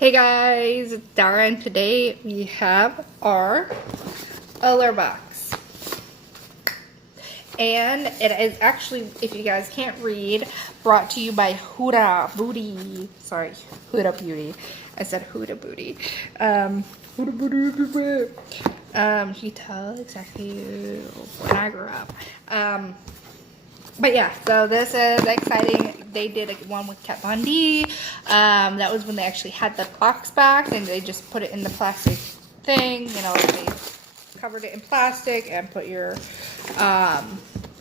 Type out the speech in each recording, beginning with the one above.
Hey guys, it's Dara, and today we have our Allure box. And it is actually, if you guys can't read, brought to you by HUDA Booty. Sorry, HUDA Beauty. I said HUDA Booty. HUDA Booty. You tell exactly when I grew up. But yeah, so this is exciting. They did one with Kat Von D. That was when they actually had the box back, and they just put it in the plastic thing. You know, they covered it in plastic and put your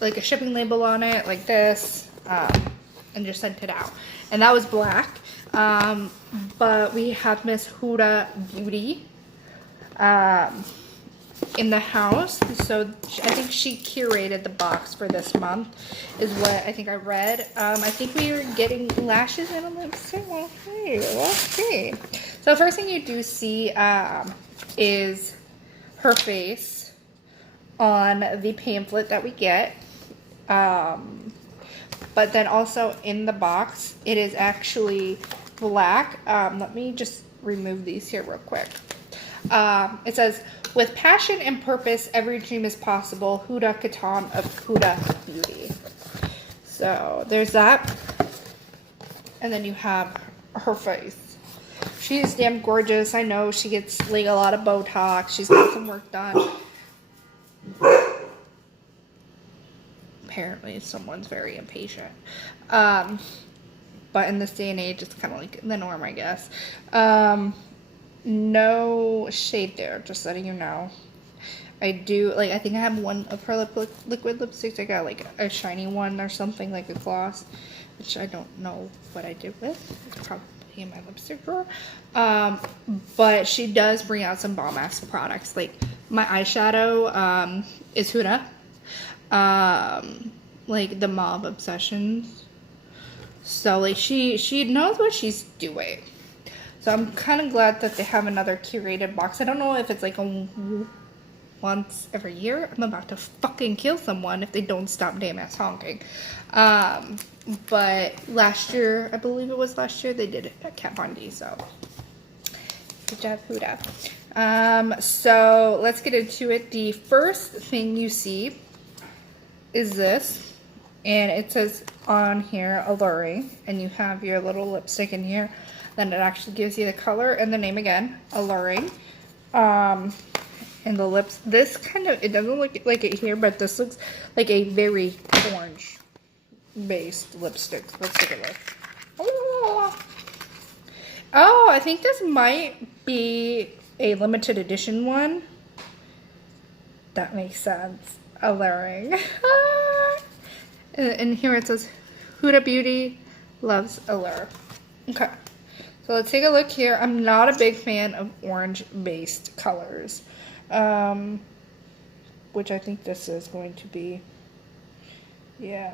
like a shipping label on it, like this, and just sent it out. And that was black. But we have Miss Huda Beauty in the house, so I think she curated the box for this month, is what I think I read. I think we are getting lashes and a lipstick. Okay. So the first thing you do see is her face on the pamphlet that we get. But then also in the box, it is actually black. Let me just remove these here real quick. It says, with passion and purpose, every dream is possible. Huda Katan of Huda Beauty. So there's that. And then you have her face. She is damn gorgeous. I know she gets like a lot of Botox. She's got some work done. Apparently someone's very impatient. But in this day and age, it's kind of like the norm, I guess. No shade there, just letting you know. I do, like, I think I have one of her liquid lipsticks. I got, like, a shiny one or something, like a gloss, which I don't know what I did with. It's probably in my lipstick drawer. But she does bring out some bomb-ass products. Like, my eyeshadow is Huda. Like, the Mauve Obsessions. So, like, she knows what she's doing. So I'm kind of glad that they have another curated box. I don't know if it's like a once every year. I'm about to fucking kill someone if they don't stop damn ass honking. But last year, I believe it was last year, they did it at Kat Von D. So good job, Huda. So let's get into it. The first thing you see is this, and it says on here Alluring, and you have your little lipstick in here. Then it actually gives you the color and the name again, Alluring. And the lips, this kind of, it doesn't look like it here, but this looks like a very orange based lipstick. Let's take a look. Oh, I think this might be a limited edition one. That makes sense. Alluring. And here it says, Huda Beauty loves Allure. Okay. So let's take a look here. I'm not a big fan of orange-based colors, which I think this is going to be. Yeah.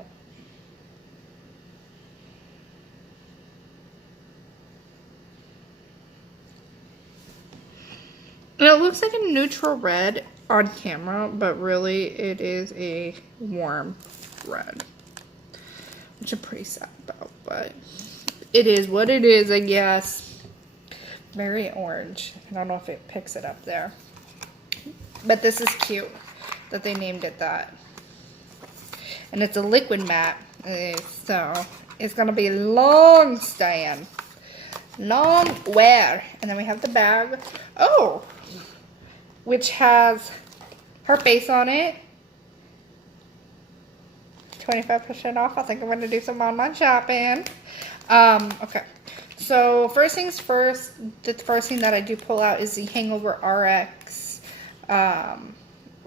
And it looks like a neutral red on camera, but really it is a warm red, which I'm pretty sad about, but it is what it is, I guess. Very orange. I don't know if it picks it up there. But this is cute that they named it that. And it's a liquid matte. So it's going to be long staying. Long wear. And then we have the bag. Oh! Which has her face on it. 25% off. I think I'm going to do some online shopping. Okay, so first things first, the first thing that I do pull out is the Hangover RX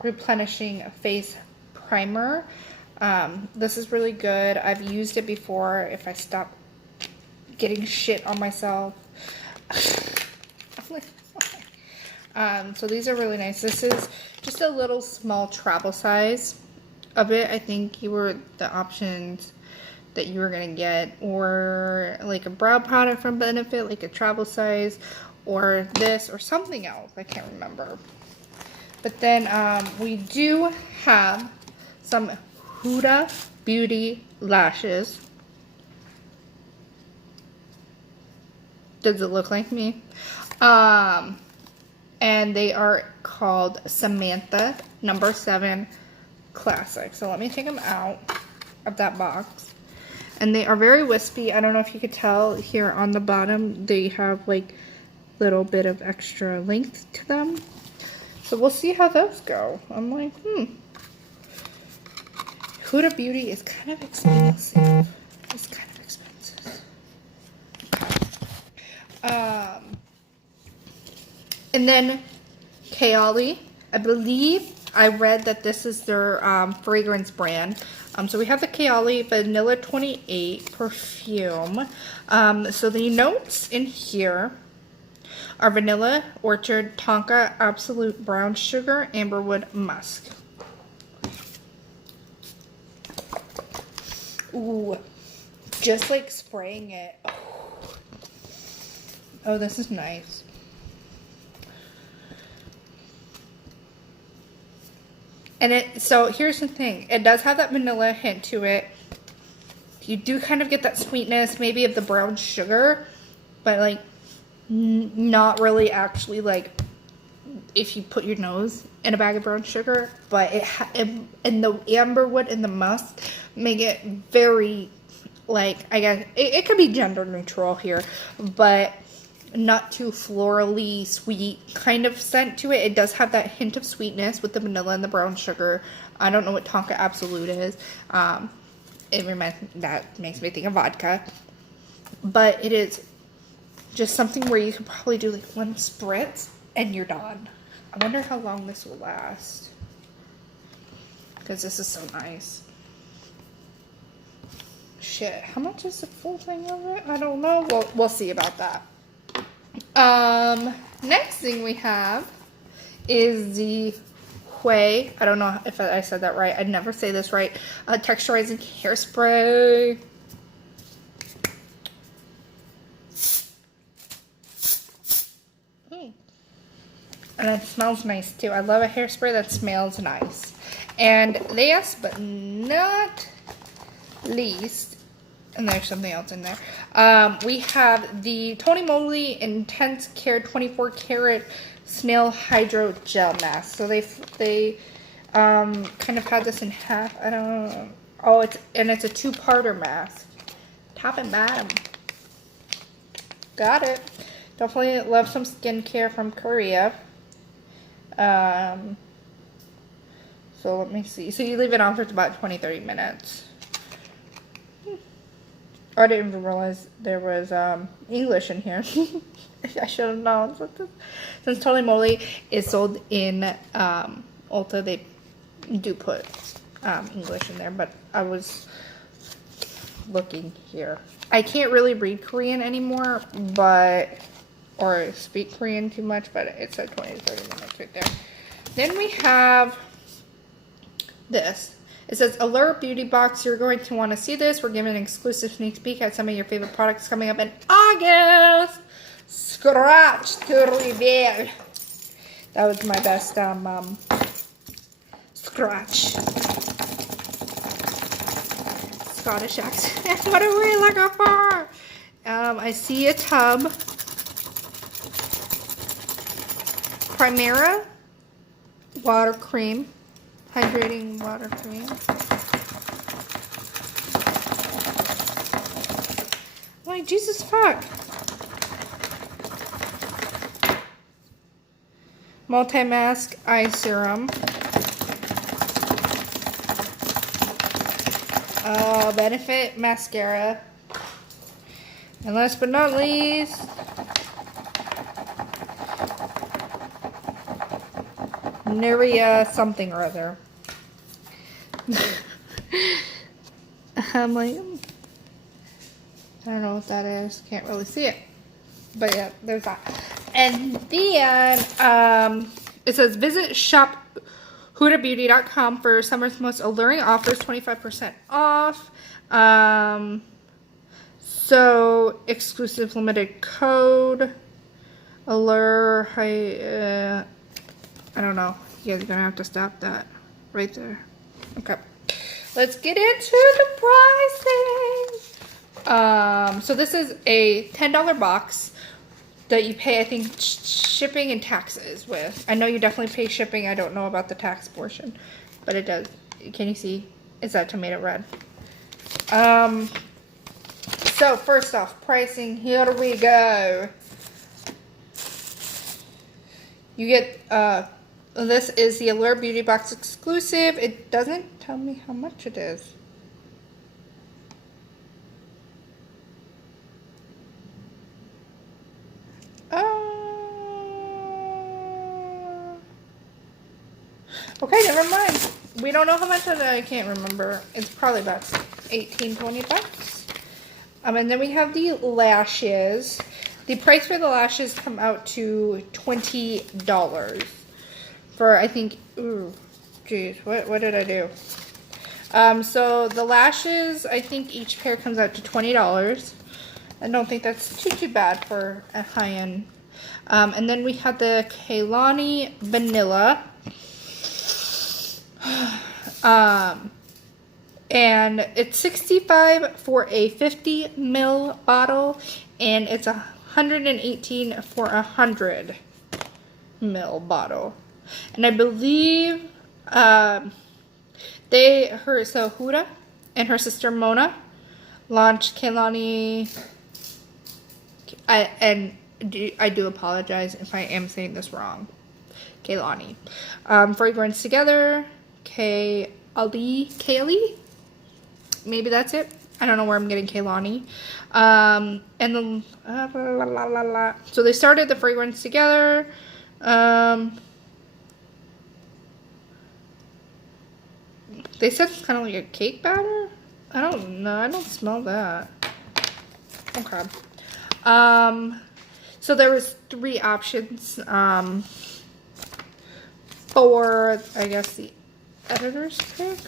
Replenishing Face Primer. This is really good. I've used it before if I stop getting shit on myself. So these are really nice. This is just a little small travel size of it. I think you were the options that you were going to get, or like a brow product from Benefit, like a travel size, or this, or something else. I can't remember. But then we do have some Huda Beauty lashes. Does it look like me? And they are called Samantha number 7 Classic. So let me take them out of that box. And they are very wispy. I don't know if you could tell here on the bottom, they have like a little bit of extra length to them. So we'll see how those go. I'm like, Huda Beauty is kind of expensive. It's kind of expensive. And then Kayali, I believe I read that this is their fragrance brand. So we have the Kayali Vanilla 28 perfume. So the notes in here are vanilla, orchard, tonka, absolute brown sugar, amberwood, musk. Ooh, just like spraying it. Oh, this is nice. And so here's the thing. It does have that vanilla hint to it. You do kind of get that sweetness, maybe of the brown sugar, but like not really actually like if you put your nose in a bag of brown sugar. But and the amberwood and the musk make it very like, I guess it could be gender neutral here, but not too florally sweet kind of scent to it. It does have that hint of sweetness with the vanilla and the brown sugar. I don't know what Tonka Absolute is. That makes me think of vodka. But it is just something where you could probably do like one spritz and you're done. I wonder how long this will last. Because this is so nice. Shit, how much is the full thing of it? I don't know. We'll see about that. Next thing we have is the Hui. I don't know if I said that right. I never say this right. Texturizing hairspray. And it smells nice too. I love a hairspray that smells nice. And last but not least, and there's something else in there. We have the Tony Moly Intense Care 24 Karat Snail Hydro Gel Mask. So they kind of had this in half. I don't know. Oh, it's a 2-parter mask. Top and bottom. Got it. Definitely love some skincare from Korea. So let me see. So you leave it on for about 20-30 minutes. I didn't even realize there was English in here. I should have known. Since Tony Moly is sold in Ulta, they do put English in there, but I was looking here. I can't really read Korean anymore, or speak Korean too much, but it said 20 to 30 minutes right there. Then we have this. It says, Allure Beauty Box. You're going to want to see this. We're giving an exclusive sneak peek at some of your favorite products coming up in August. Scratch to reveal. That was my best scratch. Scottish accent. What are we looking for? I see a tub. Primera water cream, hydrating water cream. Like, Jesus fuck. Multi-mask eye serum. Benefit mascara. And last but not least, Nuria something or other. I'm like, I don't know what that is. Can't really see it. But yeah, there's that. And then it says visit shop hudabeauty.com for summer's most alluring offers, 25% off. So exclusive limited code. Allure I don't know. You guys are gonna have to stop that right there. Okay. Let's get into the pricing. So this is a $10 box that you pay, I think, shipping and taxes with. I know you definitely pay shipping. I don't know about the tax portion, but it does. Can you see? Is that tomato red? So first off, pricing. Here we go. You get, this is the Allure Beauty Box exclusive. It doesn't tell me how much it is. Okay, never mind. We don't know how much of it. I can't remember. It's probably about 18, 20 bucks. And then we have the lashes. The price for the lashes come out to $20 for, I think, ooh, geez, what did I do? So the lashes, I think each pair comes out to $20. I don't think that's too bad for a high-end. And then we have the Kehlani Vanilla. And it's $65 for a 50 ml bottle, and it's $118 for a 100 ml bottle. And I believe so HUDA and her sister Mona launched Kehlani. I do apologize if I am saying this wrong. Kehlani. Fragrance Together. Kaylee? Maybe that's it. I don't know where I'm getting Kehlani. And then, so they started the fragrance together. They said it's kind of like a cake batter. I don't know. I don't smell that. Okay. So there was 3 options for, I guess, the editor's pick.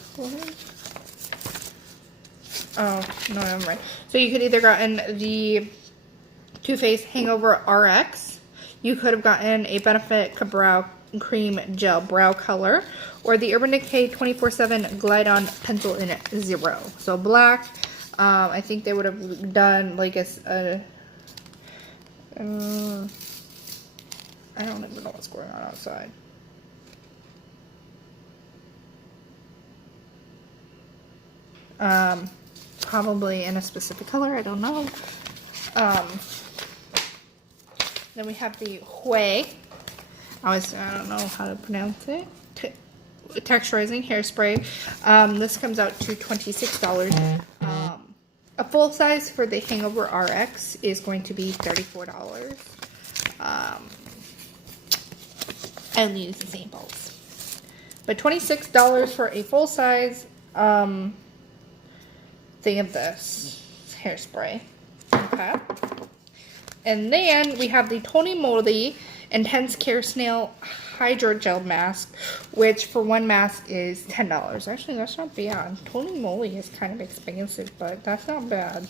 Oh, no, never mind. So you could either gotten the Too Faced Hangover RX. You could have gotten a Benefit Brow Cream Gel Brow Color. Or the Urban Decay 24/7 Glide On Pencil in 0. So black. I think they would have done like I don't even know what's going on outside. Probably in a specific color, I don't know. Then we have the Hui. I don't know how to pronounce it. Texturizing hairspray. This comes out to $26. A full size for the Hangover RX is going to be $34. And use the samples. But $26 for a full size thing of this hairspray. Okay. And then we have the Tony Moly Intense Care Snail Hydrogel Mask, which for one mask is $10. Actually, that's not bad. Tony Moly is kind of expensive, but that's not bad.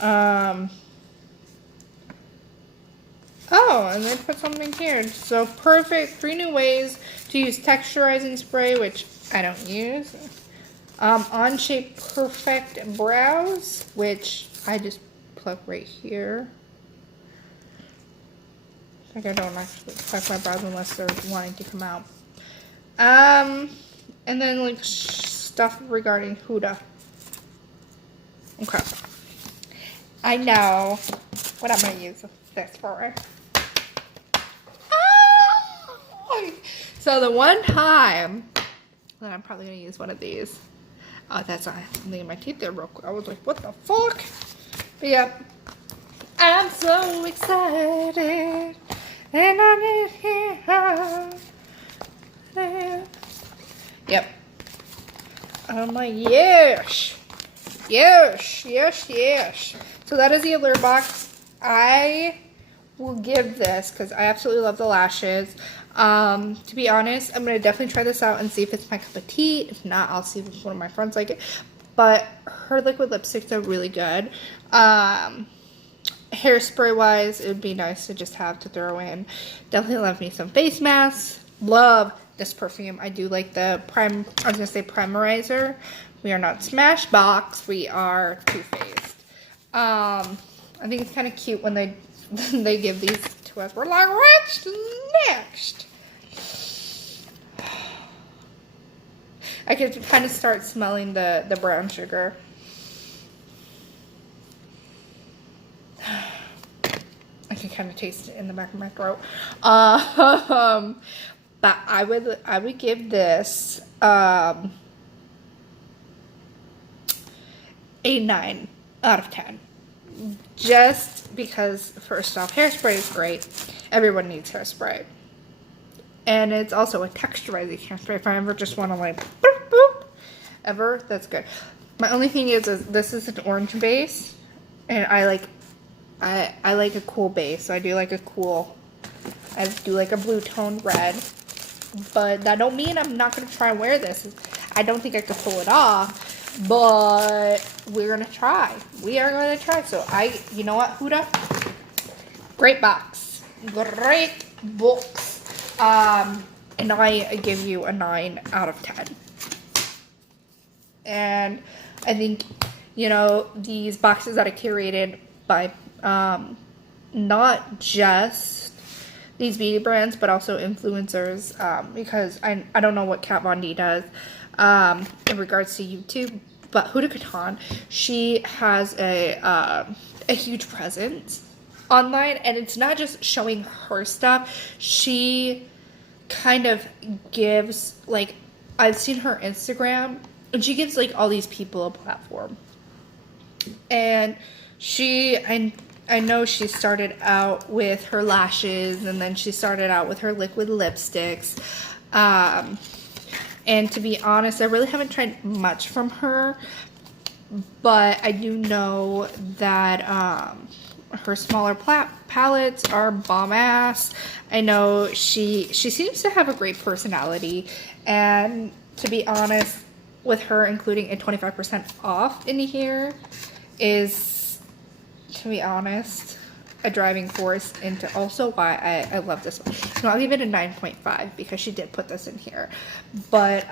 Oh, and they put something here. So perfect 3 new ways to use texturizing spray, which I don't use. On Shape Perfect Brows, which I just plug right here. Like I don't actually pluck my brows unless they're wanting to come out. And then like stuff regarding HUDA. Okay. I know what I'm gonna use this for. So the one time that I'm probably gonna use one of these. Oh, that's something in my teeth there real quick. I was like, what the fuck? But yeah. I'm so excited. And I'm here. Yep. I'm like, yes. Yes, yes, yes. So that is the Allure box. I will give this, because I absolutely love the lashes. To be honest, I'm going to definitely try this out and see if it's my cup of tea. If not, I'll see if one of my friends like it. But her liquid lipsticks are really good. Hairspray wise, it would be nice to just have to throw in. Definitely love me some face masks. Love this perfume. I do like the primerizer. We are not Smashbox. We are Too Faced. I think it's kind of cute when they they give these to us. We're like, what's next? I could kind of start smelling the brown sugar. I can kind of taste it in the back of my throat. But I would give this a 9 out of 10. Just because, first off, hairspray is great. Everyone needs hairspray. And it's also a texturizing hairspray. If I ever just want to like, boop, boop, ever, that's good. My only thing is this is an orange base. And I like a cool base. So I do like a blue tone red. But that don't mean I'm not going to try and wear this. I don't think I could pull it off. But we're going to try. We are going to try. So you know what, Huda? Great box. Great box. And I give you a 9 out of 10. And I think, you know, these boxes that I curated by, not just these beauty brands, but also influencers, because I don't know what Kat Von D does, in regards to YouTube, but Huda Katan, she has a huge presence online, and it's not just showing her stuff. She kind of gives, like, I've seen her Instagram, and she gives like all these people a platform. And I know she started out with her lashes, and then she started out with her liquid lipsticks. And to be honest, I really haven't tried much from her, but I do know that her smaller palettes are bomb ass. I know she seems to have a great personality, and to be honest, with her including a 25% off in here is, to be honest, a driving force into also why I love this one. So I'll give it a 9.5 because she did put this in here. But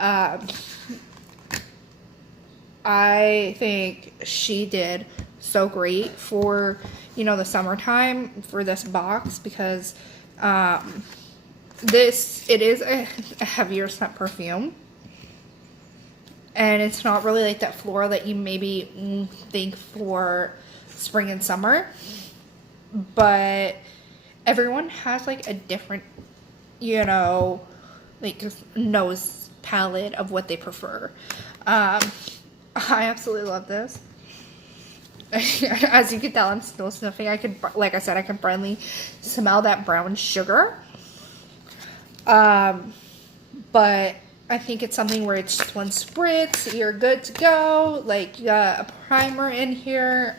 I think she did so great for, you know, the summertime for this box, because it is a heavier scent perfume, and it's not really like that floral that you maybe think for spring and summer, but everyone has like a different, you know, like nose palette of what they prefer. I absolutely love this. As you can tell, I'm still sniffing. Like I said, I can finally smell that brown sugar. But I think it's something where it's just one spritz, you're good to go. Like, you got a primer in here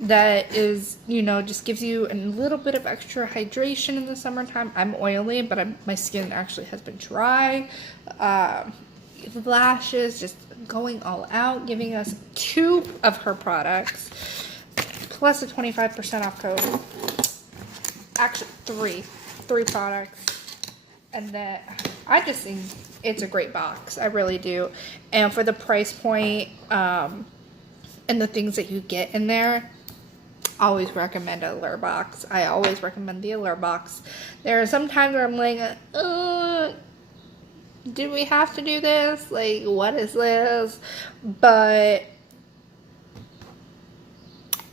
that is, you know, just gives you a little bit of extra hydration in the summertime. I'm oily, but my skin actually has been dry. The lashes, just going all out, giving us 2 of her products, plus a 25% off code. Actually, 3 products. And then I just think it's a great box. I really do. And for the price point, and the things that you get in there, I always recommend a Allure box. I always recommend the Allure box. There are some times where I'm like, do we have to do this? Like, what is this? But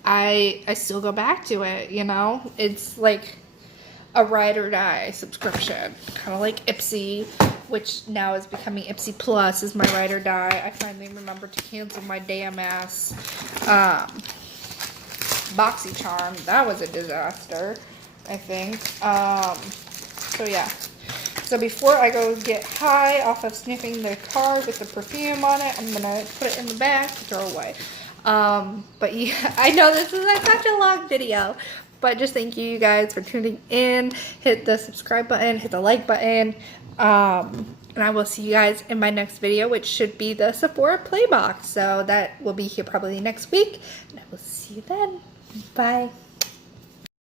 I still go back to it, you know? It's like a ride or die subscription. Kind of like Ipsy, which now is becoming Ipsy Plus is my ride or die. I finally remembered to cancel my damn ass BoxyCharm. That was a disaster, I think. So yeah. So before I go get high off of sniffing the card with the perfume on it, I'm gonna put it in the bag to throw away. But yeah, I know this is such a long video, but just thank you guys for tuning in. Hit the subscribe button, hit the like button, and I will see you guys in my next video, which should be the Sephora Play Box. So that will be here probably next week, and I will see you then. Bye.